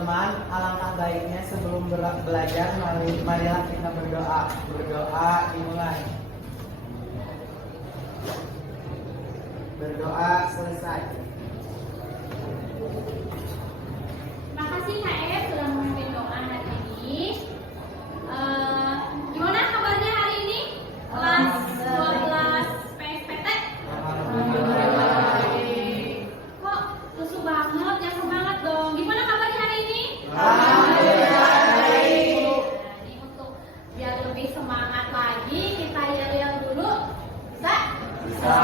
teman-teman, alangkah baiknya sebelum belajar, marilah kita berdoa. Berdoa dimulai. Berdoa selesai. Makasih Kak Ef sudah memimpin doa hari ini. Gimana kabarnya hari ini? Kelas 12 PSPT? Kok lusu banget, ya semangat dong. Gimana kabarnya hari ini? Jadi untuk biar lebih semangat lagi, kita yel-yel dulu. Bisa? Bisa.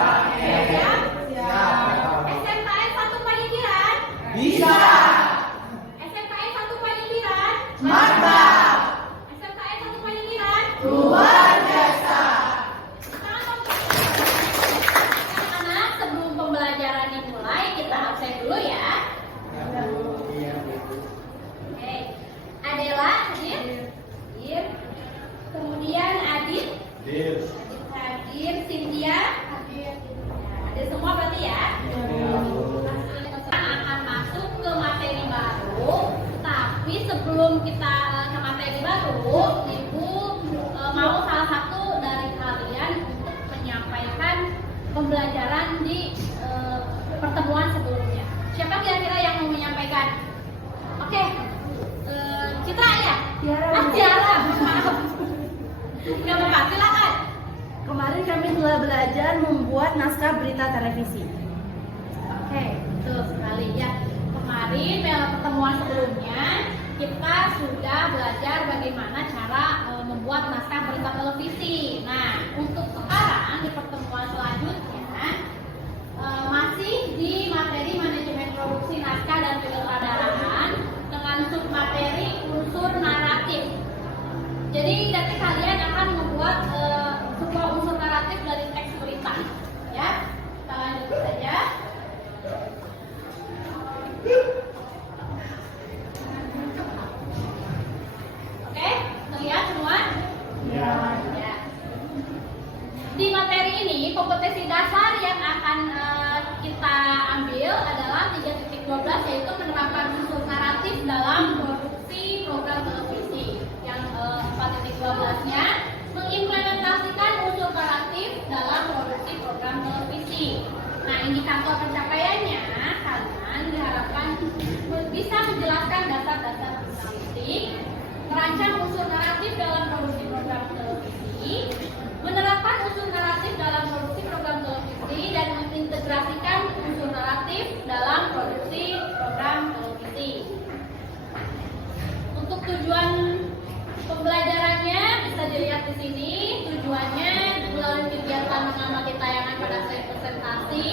Ya? Siap. SMKN 1 Panitiran? Bisa. SMKN 1 Panitiran? Mantap. SMKN 1 Panitiran? Luar biasa. Anak-anak, sebelum pembelajaran dimulai, kita absen dulu ya. Iya. Oke. Adela hadir? Hadir. Kemudian Adit? Deal. Hadir. Cynthia? Hadir. Hadir semua berarti ya? Kita akan masuk ke materi baru. Tapi sebelum kita ke materi baru, Ibu mau salah satu dari kalian untuk menyampaikan pembelajaran di pertemuan sebelumnya. Siapa kira-kira yang mau menyampaikan? Oke, Citra ya? Tiara. Maaf. Udah Bapak, silakan. Kemarin kami telah belajar membuat naskah berita televisi. Oke, betul sekali ya. Kemarin dalam pertemuan sebelumnya kita sudah belajar bagaimana cara membuat naskah berita televisi. Nah, untuk sekarang di pertemuan selanjutnya masih di materi manajemen produksi naskah dan penyutradaraan dengan submateri unsur naratif. Jadi nanti kalian akan membuat sebuah unsur naratif dari teks berita. Ya, kita lanjut saja. Oke, terlihat semua? Ya. Ya. Di materi ini, kompetensi dasar yang akan kita ambil adalah 3.12, yaitu menerapkan unsur naratif dalam produksi program televisi. Yang 4.12-nya mengimplementasikan unsur naratif dalam produksi program televisi. Nah, indikator pencapaiannya kalian diharapkan bisa menjelaskan dasar-dasar jurnalistik, merancang unsur naratif dalam produksi program televisi, menerapkan unsur naratif dalam produksi program televisi, dan mengintegrasikan unsur naratif dalam produksi program televisi. Untuk tujuan pembelajarannya bisa dilihat di sini. Tujuannya melalui kegiatan mengamati tayangan pada slide presentasi,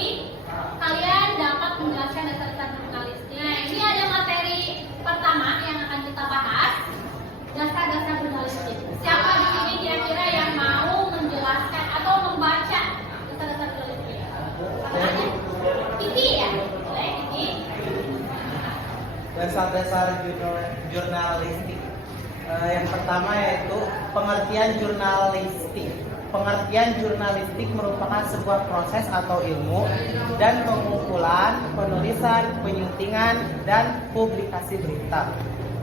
kalian dapat menjelaskan dasar-dasar jurnalistik. Nah, ini ada materi pertama yang akan kita bahas, dasar-dasar jurnalistik. Siapa di sini kira-kira yang mau menjelaskan atau membaca dasar-dasar jurnalistik? Namanya Kiki ya? Boleh Kiki? Dasar-dasar jurnalistik. Yang pertama yaitu pengertian jurnalistik. Pengertian jurnalistik merupakan sebuah proses atau ilmu dan pengumpulan, penulisan, penyuntingan, dan publikasi berita.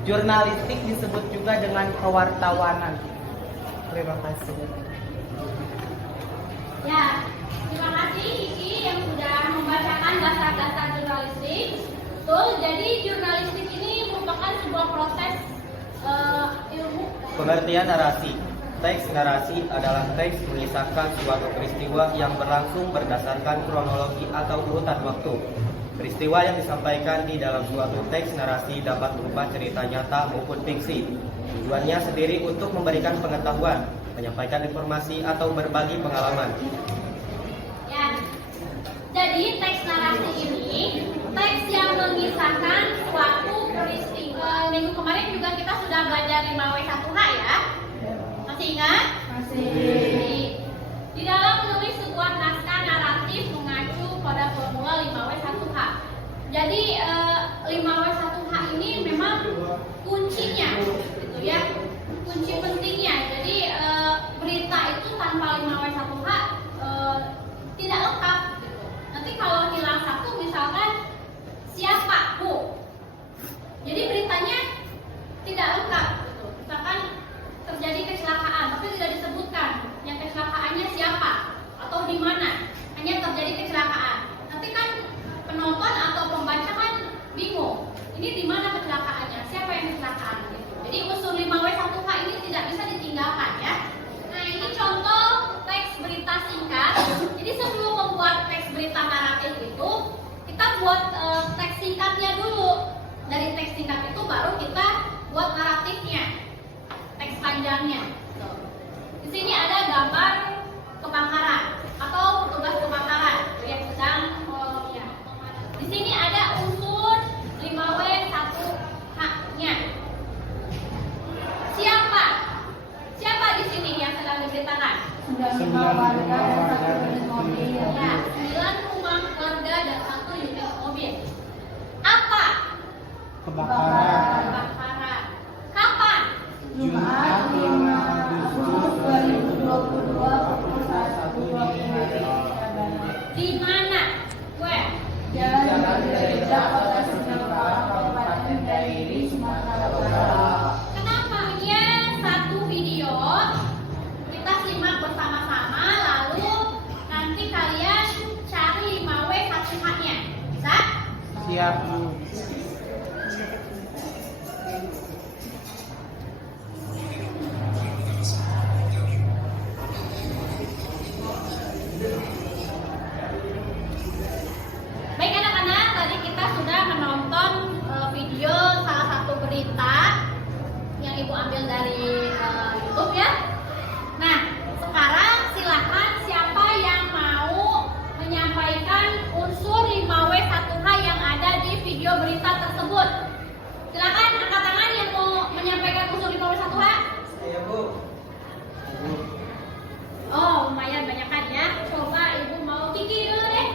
Jurnalistik disebut juga dengan kewartawanan. Terima kasih. Ya, terima kasih Kiki yang sudah membacakan dasar-dasar jurnalistik. Betul, jadi jurnalistik ini merupakan sebuah proses ilmu. Pengertian narasi. Teks narasi adalah teks mengisahkan suatu peristiwa yang berlangsung berdasarkan kronologi atau urutan waktu. Peristiwa yang disampaikan di dalam suatu teks narasi dapat berupa cerita nyata maupun fiksi. Tujuannya sendiri untuk memberikan pengetahuan, menyampaikan informasi atau berbagi pengalaman. Ya, jadi teks narasi ini teks yang mengisahkan suatu peristiwa. Minggu kemarin juga kita sudah belajar 5W1H ya. Masih ingat? Masih. Di dalam menulis sebuah naskah naratif mengacu pada formula 5W1H. Jadi 5W1H ini memang kuncinya, gitu ya. Kunci pentingnya. Jadi berita itu tanpa 5W1H tidak lengkap. Gitu. Nanti kalau hilang satu, misalkan siapa? Jadi beritanya tidak lengkap gitu. Misalkan terjadi kecelakaan tapi tidak disebutkan yang kecelakaannya siapa atau di mana, hanya terjadi kecelakaan. Nanti kan penonton atau pembaca kan bingung, ini di mana kecelakaannya, siapa yang kecelakaan gitu. Jadi unsur 5W1H ini tidak bisa ditinggalkan ya. Nah, ini contoh teks berita singkat. Jadi sebelum membuat teks berita naratif itu, kita buat teks singkatnya dulu. Dari teks singkat itu baru kita buat naratifnya, teks panjangnya. Tuh. Di sini ada gambar kebakaran atau petugas kebakaran yang sedang ya. Di sini ada unsur 5W1H-nya. Siapa di sini yang sedang diberitakan? 9 warga dan 1 unit mobil. Ya, 9 rumah warga dan 1 unit mobil. Apa? Kebakaran. Kebakaran. Kapan? Jumat 5 Agustus 2022 pukul 1.20 Di mana? Where? Jalan Gereja Kota Singapura, Kabupaten Dairi, Sumatera Utara. Kenapa? Ya, satu video kita simak bersama-sama, lalu nanti kalian cari 5W1H-nya. Bisa? Siap. Baik anak-anak, tadi kita sudah menonton video salah satu berita yang Ibu ambil dari YouTube ya. Nah, sekarang silakan siapa yang mau menyampaikan unsur 5W1H yang ada di video berita tersebut. Silakan angkat tangan yang mau menyampaikan unsur 5W1H. Saya, Bu. Oh, lumayan banyak kan ya. Coba Ibu mau Kiki dulu deh.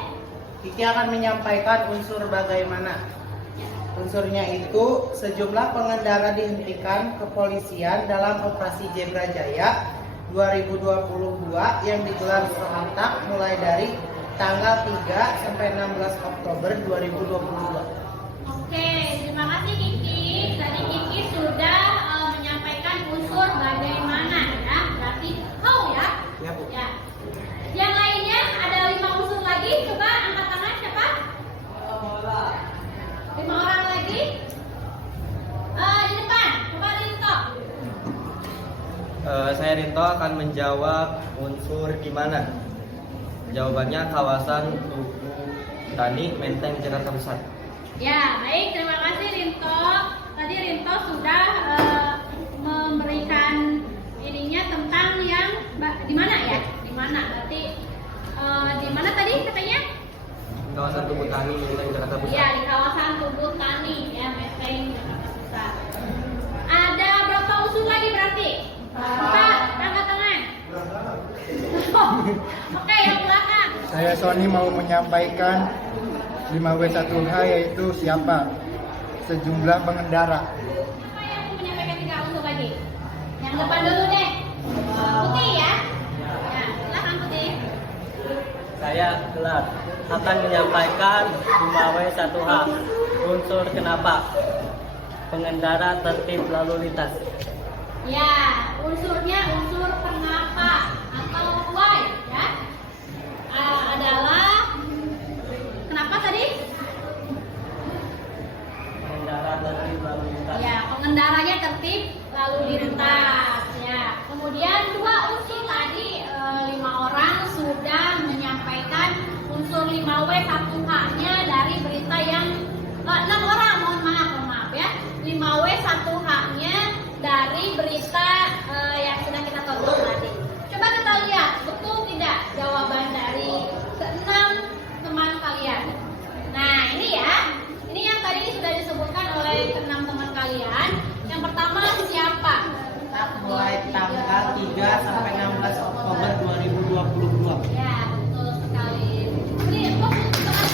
Kiki akan menyampaikan unsur bagaimana. Unsurnya itu sejumlah pengendara dihentikan kepolisian dalam operasi Zebra Jaya 2022 yang digelar serentak mulai dari tanggal 3 sampai 16 Oktober 2022. Oke, terima kasih Kiki. Tadi Kiki sudah menyampaikan unsur bagaimana ya. Berarti how ya. Ya, Bu. Ya. Yang lainnya ada 5 unsur lagi. Coba angkat tangan siapa? 5 orang lagi. Di depan. Coba Rinto. Saya Rinto akan menjawab unsur di mana. Jawabannya kawasan Tugu Tani, Menteng, Jakarta Pusat. Ya, baik. Terima kasih Rinto. Tadi Rinto sudah memberikan ininya tentang yang di mana ya? Di mana? Berarti di mana tadi katanya? Kawasan Tugu Tani, Menteng, Jakarta Pusat. Ya, di kawasan Tugu Tani ya, Menteng, Jakarta Pusat. Ada berapa unsur lagi berarti? 4, angkat tangan. Oke, yang belakang. Saya Sony mau menyampaikan 5W1H yaitu siapa? Sejumlah pengendara. Siapa yang mau menyampaikan 3 unsur lagi? Yang depan dulu deh. Putih ya. Ya, silakan Putih. Saya Gelar akan menyampaikan 5W1H. Unsur kenapa? Pengendara tertib lalu lintas. Ya, unsurnya unsur kenapa atau why ya. Adalah kenapa tadi? Pengendara tertib lalu lintas. Ya, pengendaranya tertib lalu lintas. Ya, kemudian 2 unsur tadi 5 orang sudah menyampaikan unsur 5W1H-nya dari berita yang 6 orang, mohon maaf ya. 5W1H-nya dari berita yang sudah kita tonton tadi. Coba kita lihat betul tidak jawaban dari ke-6 teman kalian. Nah, ini ya. Ini yang tadi sudah disebutkan oleh ke-6 teman kalian. Yang pertama siapa? Mulai tanggal 3 sampai 16 Oktober 2022. Ya, betul sekali. Ini fokus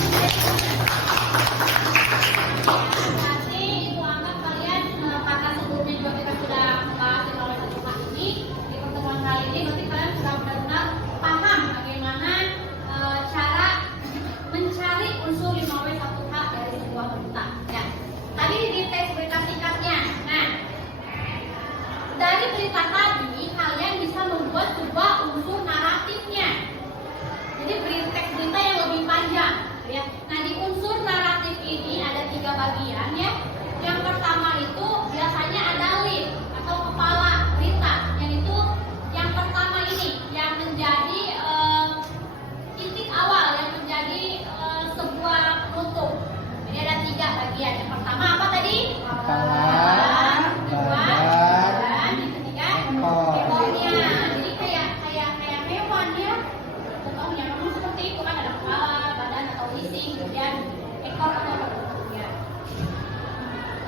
kemudian ekor atau bentuknya.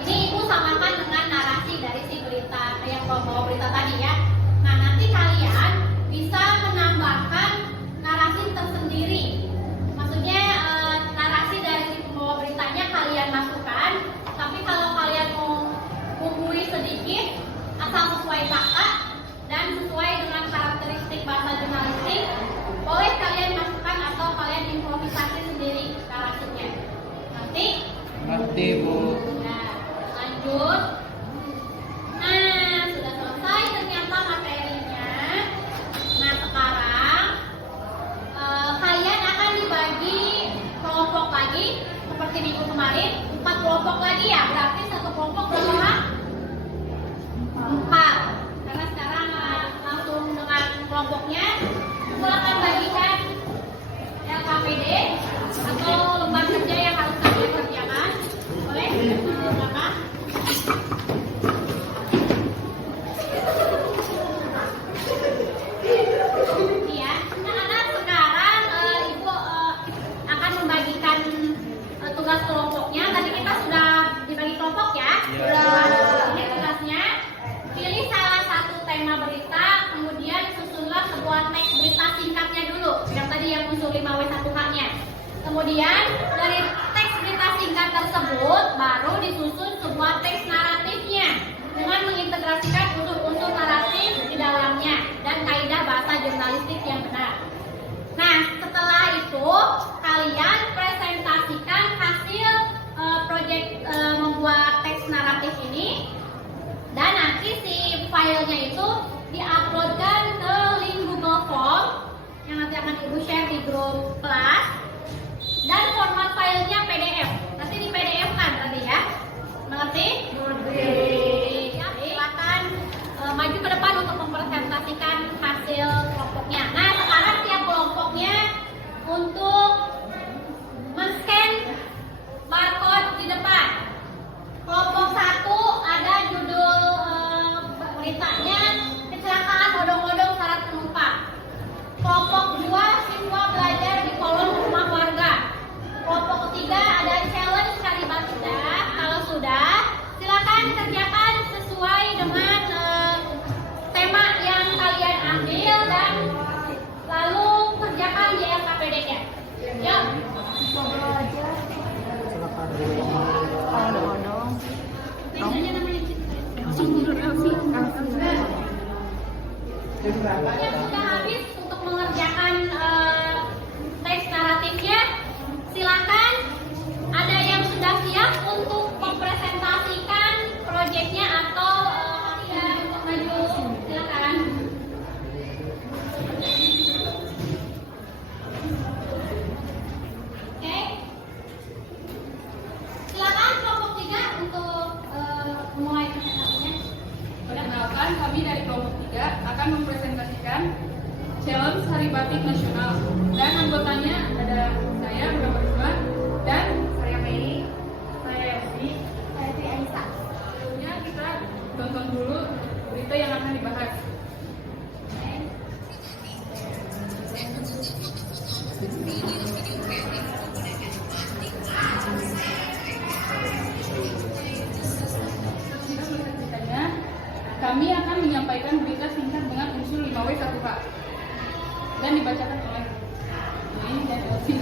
Ini ibu samakan dengan narasi dari si berita yang bawa berita tadi ya. Nah, nanti kalian bisa menambahkan narasi tersendiri. Maksudnya narasi dari si pembawa beritanya kalian masukkan, tapi kalau kalian mau bumbui sedikit asal sesuai fakta dan sesuai dengan karakteristik bahasa jurnalistik, boleh kalian masukkan atau kalian improvisasi sendiri narasinya. Ngerti Bu. Nah, lanjut. Nah, sudah selesai ternyata materinya. Nah, sekarang kalian akan dibagi kelompok lagi seperti minggu kemarin, 4 kelompok lagi ya. Berarti satu kelompok berapa orang? 4. Karena sekarang langsung dengan kelompoknya. Silakan bagikan LKPD atau lembar kerja yang harus kalian kerjakan. Boleh? Silakan. Iya, anak-anak sekarang ibu akan membagikan tugas kelompoknya. Tadi kita sudah dibagi kelompok ya. Ini tugasnya. Pilih salah satu tema berita, kemudian susunlah sebuah teks berita singkatnya dulu. Yang tadi yang unsur 5W1H-nya. Kemudian dari teks berita singkat tersebut baru disusun sebuah teks naratifnya dengan mengintegrasikan unsur-unsur naratif di dalamnya dan kaidah bahasa jurnalistik yang benar. Nah, setelah itu kalian presentasikan hasil proyek membuat teks naratif ini, dan nanti si filenya itu diuploadkan ke link Google Form yang nanti akan ibu share di grup kelas, dan format filenya PDF. Nanti di PDF kan tadi ya, mengerti? Mengerti. Ya, silakan maju ke depan untuk mempresentasikan hasil kelompoknya. Nah, sekarang tiap kelompoknya untuk men-scan barcode di depan. Kelompok 1 ada judul beritanya kecelakaan odong-odong syarat penumpang. Kelompok 2 siswa belajar di kolom rumah warga. Kelompok 3 ada challenge cari baca. Kalau sudah, silakan kerjakan sesuai dengan tema yang kalian ambil dan lalu kerjakan di LKPD-nya. Yuk. Yang sudah habis untuk mengerjakan teks naratifnya, silakan. Ada yang sudah siap untuk mempresentasikan proyeknya atau yang maju, silakan. Oke. Silakan kelompok 3 untuk memulai presentasinya. Perkenalkan, kami dari kelompok 3 akan mempresentasikan challenge Hari Batik Nasional, dan anggotanya ada saya, Bunda Risma, dan saya Mei, saya Esi, saya Tri Aisyah. Sebelumnya kita tonton dulu berita yang akan dibahas. Kami akan menyampaikan berita singkat dengan unsur 5W1H dan dibacakan oleh Mei dan Elsie.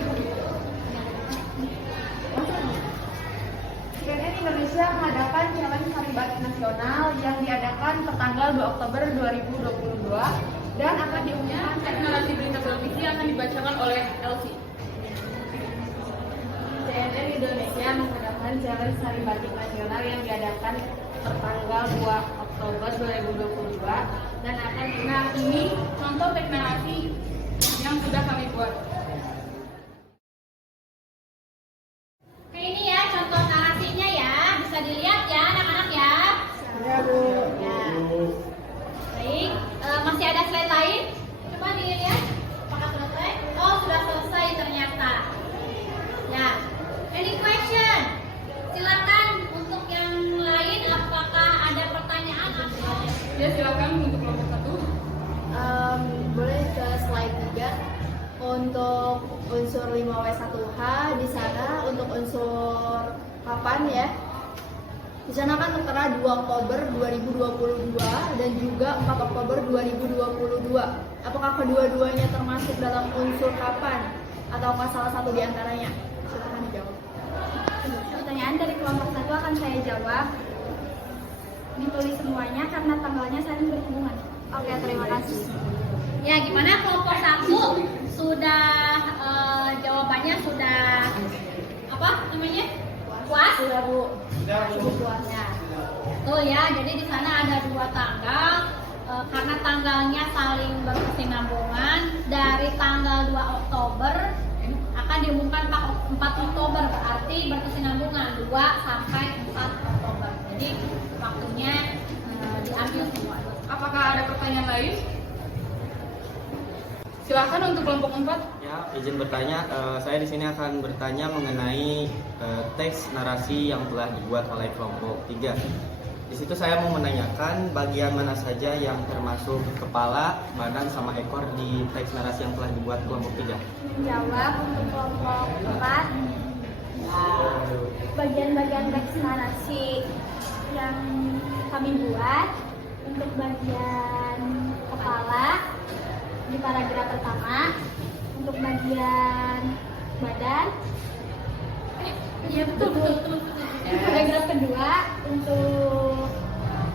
CNN Indonesia mengadakan challenge Hari Batik Nasional yang diadakan pertanggal 2 Oktober 2022 dan akan diumumkan. Teks narasi berita televisi akan dibacakan oleh Elsie. CNN Indonesia mengadakan challenge Hari Batik Nasional yang diadakan pertanggal 2 Oktober 2022 dan akan. Nah, ini contoh teks narasi yang sudah kami buat. Oke, ini ya contoh narasinya ya, bisa dilihat ya anak-anak ya. Ya Bu. Ya. Baik, masih ada slide lain? Coba dilihat, apakah selesai? Oh, sudah selesai ternyata. Ya, any question? Silakan untuk yang lain, apakah ada pertanyaan atau? Ya, silakan untuk kelompok 1. Boleh ke slide Untuk unsur 5W1H di sana untuk unsur kapan ya? Di sana kan tertera 2 Oktober 2022 dan juga 4 Oktober 2022. Apakah kedua-duanya termasuk dalam unsur kapan ataukah salah satu di antaranya? Silakan dijawab. Pertanyaan dari kelompok 1 akan saya jawab. Ditulis semuanya karena tanggalnya saling berhubungan. Oke, terima kasih. Ya, gimana kelompok 1 sudah jawabannya sudah apa namanya? Puas? Sudah Bu. Cukup puas ya. Betul ya, jadi di sana ada 2 tanggal karena tanggalnya saling berkesinambungan. Dari tanggal 2 Oktober akan diumumkan 4 Oktober, berarti berkesinambungan 2 sampai 4 Oktober. Jadi waktunya diambil semua. Apakah ada pertanyaan lain? Silakan untuk kelompok 4. Ya, izin bertanya, saya di sini akan bertanya mengenai teks narasi yang telah dibuat oleh kelompok 3. Di situ saya mau menanyakan bagian mana saja yang termasuk kepala, badan, sama ekor di teks narasi yang telah dibuat kelompok 3. Jawab untuk kelompok 4. Bagian-bagian teks narasi yang kami buat untuk bagian kepala di paragraf pertama, untuk bagian badan, iya betul. Di paragraf kedua, untuk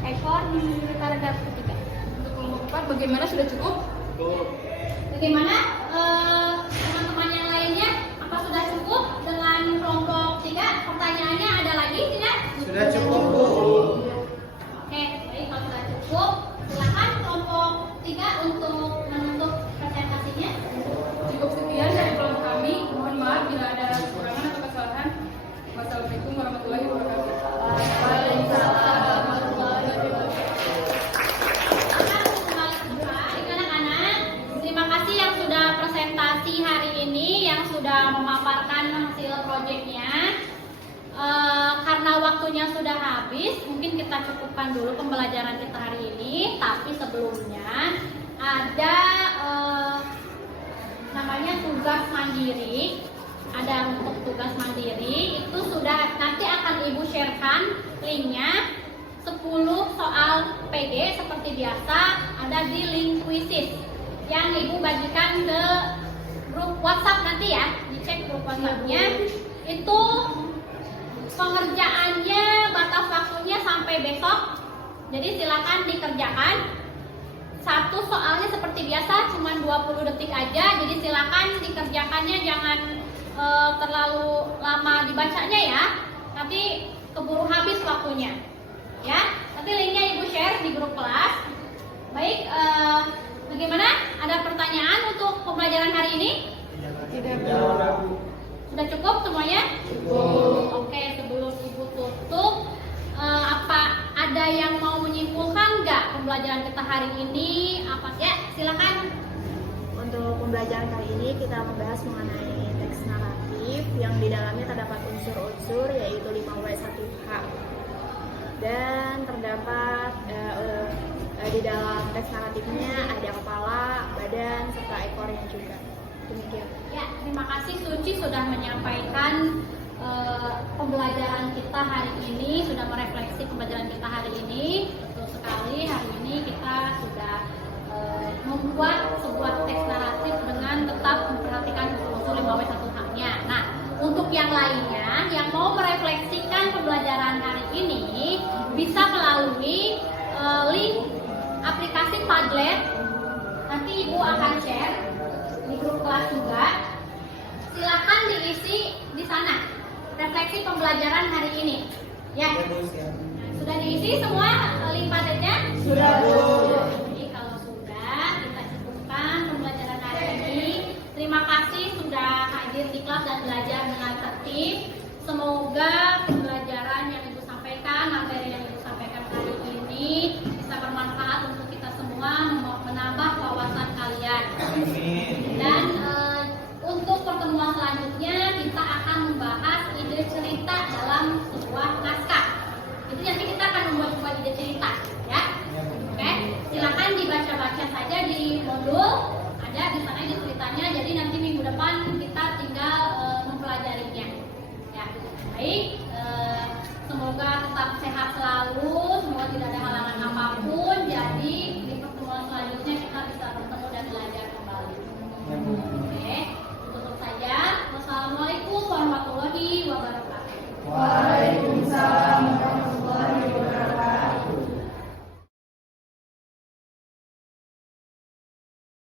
ekor di paragraf ketiga. Untuk kelompok 4 bagaimana, sudah cukup? Bagaimana teman-teman yang lainnya? Apa sudah cukup dengan kelompok 3? Pertanyaannya ada lagi tidak? Sudah cukup, Bu. Oke, baik, kalau sudah cukup, silakan kelompok 3 untuk menutup presentasinya. Cukup sekian dari kelompok kami. Mohon maaf bila ada kekurangan atau kesalahan. Wassalamualaikum warahmatullahi wabarakatuh. Waalaikumsalam warahmatullahi wabarakatuh. Baik, anak-anak, terima kasih yang sudah presentasi hari ini, yang sudah memaparkan hasil proyeknya. Karena waktunya sudah habis, mungkin kita cukupkan dulu pembelajaran kita hari ini. Tapi sebelumnya ada namanya tugas mandiri. Ada untuk tugas mandiri itu sudah nanti akan Ibu sharekan linknya. 10 soal PG seperti biasa ada di link kuisis yang Ibu bagikan ke grup WhatsApp nanti ya. Dicek grup WhatsAppnya. Itu pengerjaannya batas waktunya sampai besok. Jadi silakan dikerjakan. Satu soalnya seperti biasa cuma 20 detik aja. Jadi silakan dikerjakannya, jangan terlalu lama dibacanya ya. Nanti keburu habis waktunya. Ya, nanti linknya Ibu share di grup kelas. Baik, bagaimana? Ada pertanyaan untuk pembelajaran hari ini? Tidak. Sudah cukup semuanya? Oke, sebelum Ibu tutup, apa ada yang mau menyimpulkan nggak pembelajaran kita hari ini? Apa ya? Silakan. Untuk pembelajaran kali ini kita membahas mengenai teks naratif yang di dalamnya terdapat unsur-unsur yaitu 5W1H dan terdapat di dalam teks naratifnya ada kepala, badan, serta ekornya juga. Demikian. Ya, terima kasih Suci sudah menyampaikan pembelajaran kita hari ini, sudah merefleksi pembelajaran kita hari ini. Betul sekali, hari ini kita sudah membuat sebuah teks naratif dengan tetap memperhatikan unsur 5W1H-nya. Nah, untuk yang lainnya yang mau merefleksikan pembelajaran hari ini bisa melalui link aplikasi Padlet. Nanti Ibu akan share di grup kelas juga. Silakan diisi di sana refleksi pembelajaran hari ini. Ya, sudah diisi semua link Padletnya? Sudah, Bu. Jadi kalau sudah, kita cukupkan pembelajaran hari ini. Terima kasih sudah hadir di kelas dan belajar dengan tertib. Semoga pembelajaran yang Ibu sampaikan, materi yang Ibu sampaikan hari ini bisa bermanfaat untuk kita semua, menambah wawasan kalian. Dan untuk pertemuan selanjutnya kita akan membahas ide cerita dalam sebuah naskah. Itu nanti kita akan membuat sebuah ide cerita, ya. Oke, silakan dibaca-baca saja di modul. Ada saja di sana ini ceritanya. Jadi nanti minggu depan kita tinggal mempelajarinya. Ya, baik. Semoga tetap sehat selalu, semoga tidak ada halangan apapun. Jadi